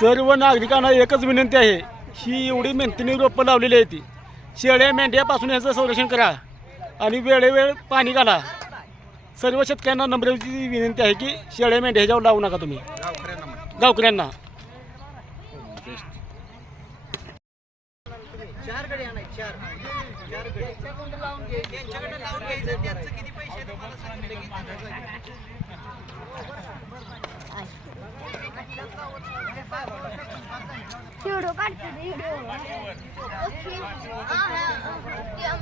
सर्व नागरिकांना एकच विनंती आहे ही एवढी मेहनतीने रोपं लावलेली आहे ती. शेळ्या मेंढ्यापासून याचं संरक्षण करा आणि वेळेवेळ पाणी घाला. सर्व शेतकऱ्यांना नम्रची विनंती आहे की शेळ्या मेंढ्या ह्याच्यावर लावू नका तुम्ही. गावकऱ्यांना. चार चार. चार लावून घ्यायचं किती पैसे तुम्हाला सांगितलं की व्हिडिओ काढते व्हिडिओ ओके हा हा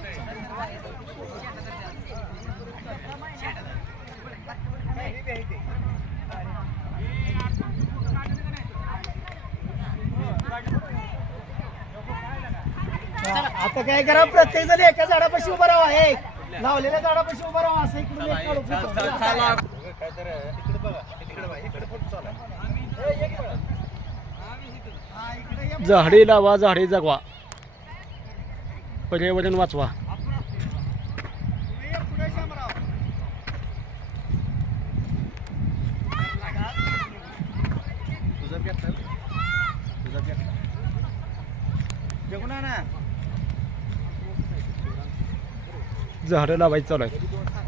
आता काय करा प्रत्येक जण एका झाडापाशी उभा राहा हे लावलेल्या झाडापाशी उभा राहा असं इकडून एक काढू झाडे लावा झाडे जगवा. पर्यावरण वाचवा. झाडं लावायची चालू आहे